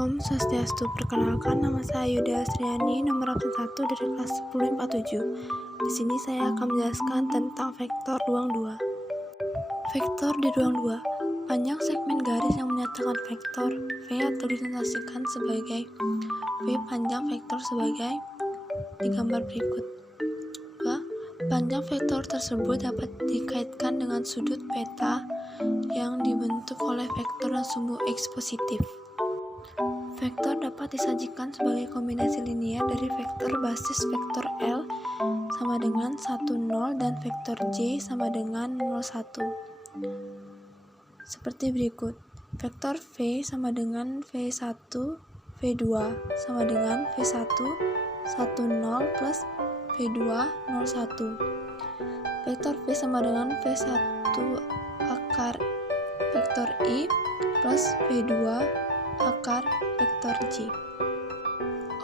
Om Swastiastu. Perkenalkan, nama saya Yuda Astriani, nomor absen 1 dari kelas 1047. Di sini saya akan menjelaskan tentang vektor ruang 2. Vektor di ruang 2. Panjang segmen garis yang menyatakan vektor V atau dinotasikan sebagai V panjang vektor sebagai di gambar berikut. 2. Panjang vektor tersebut dapat dikaitkan dengan sudut peta yang dibentuk oleh vektor dan sumbu X positif. Vektor dapat disajikan sebagai kombinasi linear dari vektor basis vektor L sama dengan 1, 0 dan vektor J sama dengan 0, 1. Seperti berikut. Vektor V sama dengan V1, V2 sama dengan V1, 1, 0 plus V2, 0, 1. Vektor V sama dengan V1 akar vektor I plus V2 akar vektor J.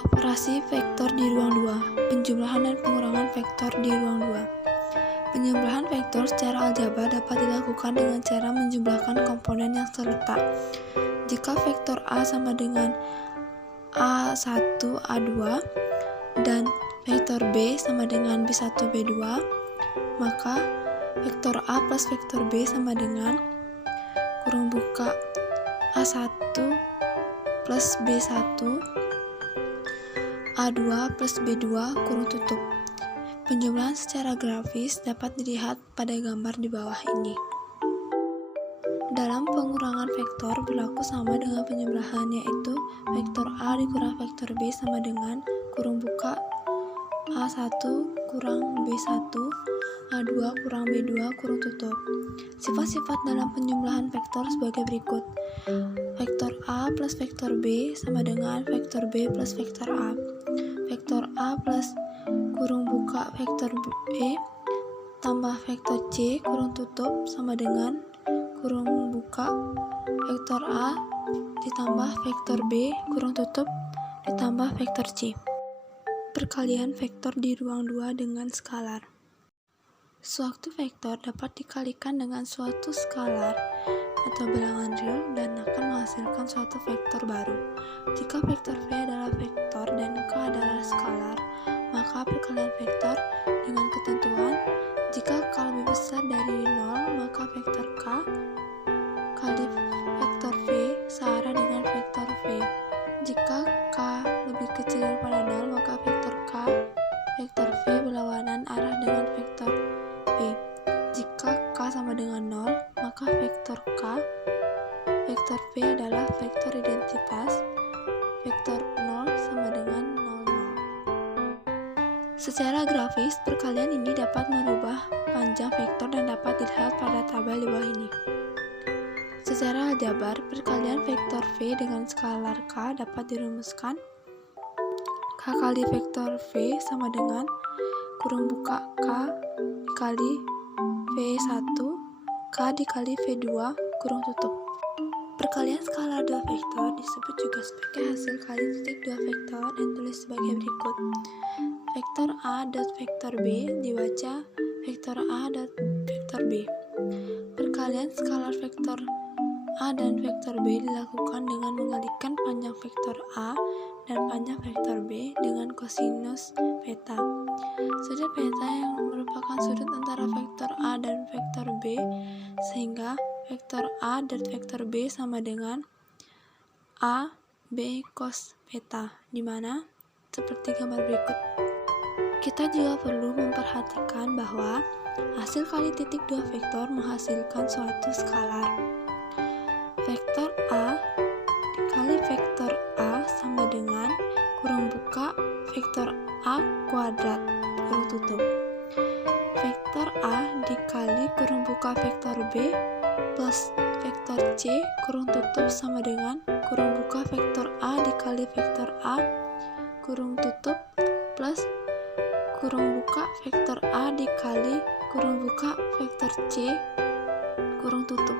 Operasi vektor di ruang 2. Penjumlahan dan pengurangan vektor di ruang 2. Penjumlahan vektor secara aljabar dapat dilakukan dengan cara menjumlahkan komponen yang serta. Jika vektor A sama dengan A1, A2 dan vektor B sama dengan B1, B2, maka vektor A plus vektor B sama dengan kurung buka A1 plus B1 A2 plus B2 kurung tutup. Penjumlahan secara grafis dapat dilihat pada gambar di bawah ini. Dalam pengurangan vektor berlaku sama dengan penjumlahan, yaitu vektor A dikurang vektor B sama dengan kurung buka A1 kurang B1 A2 kurang B2 kurung tutup. Sifat-sifat dalam penjumlahan vektor sebagai berikut. Vektor A plus vektor B sama dengan vektor B plus vektor A. Vektor A plus kurung buka vektor B tambah vektor C kurung tutup sama dengan kurung buka vektor A ditambah vektor B kurung tutup ditambah vektor C. Perkalian vektor di ruang 2 dengan skalar. Suatu vektor dapat dikalikan dengan suatu skalar atau bilangan real dan akan menghasilkan suatu vektor baru. Jika vektor V adalah vektor dan K adalah skalar, maka perkalian vektor dengan ketentuan jika K lebih besar dari 0, maka vektor K kali vektor V searah dengan vektor V. Jika K lebih kecil daripada 0, maka vektor K vektor V berlawanan arah dengan vektor V. Jika K sama dengan 0, maka vektor K vektor V adalah vektor identitas. Vektor 0 sama dengan 0, 0. Secara grafis, perkalian ini dapat merubah panjang vektor dan dapat dilihat pada tabel di bawah ini. Secara aljabar, perkalian vektor V dengan skalar K dapat dirumuskan. K kali vektor V sama dengan kurung buka K dikali V1 K dikali V2 kurung tutup. Perkalian skalar dua vektor disebut juga sebagai hasil kali titik dua vektor dan tulis sebagai berikut. Vektor A dot vektor B dibaca vektor A dot vektor B. Perkalian skalar vektor A dan vektor B dilakukan dengan mengalihkan panjang vektor A dan panjang vektor B dengan kosinus peta. Sudut peta yang merupakan sudut antara vektor A dan vektor B, sehingga vektor A dan vektor B sama dengan A B cos peta, di mana seperti gambar berikut. Kita juga perlu memperhatikan bahwa hasil kali titik dua vektor menghasilkan suatu skalar. Vektor A dikali vektor A sama dengan kurung buka vektor A kuadrat kurung tutup. Vektor A dikali kurung buka vektor B plus vektor C kurung tutup sama dengan kurung buka vektor A dikali vektor A kurung tutup plus kurung buka vektor A dikali kurung buka vektor C kurung tutup.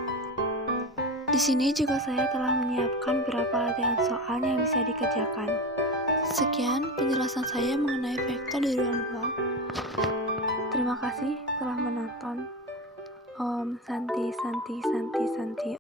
Di sini juga saya telah menyiapkan beberapa latihan soal yang bisa dikerjakan. Sekian penjelasan saya mengenai vektor di ruang 2. Terima kasih telah menonton. Om Santi Santi Santi Santi.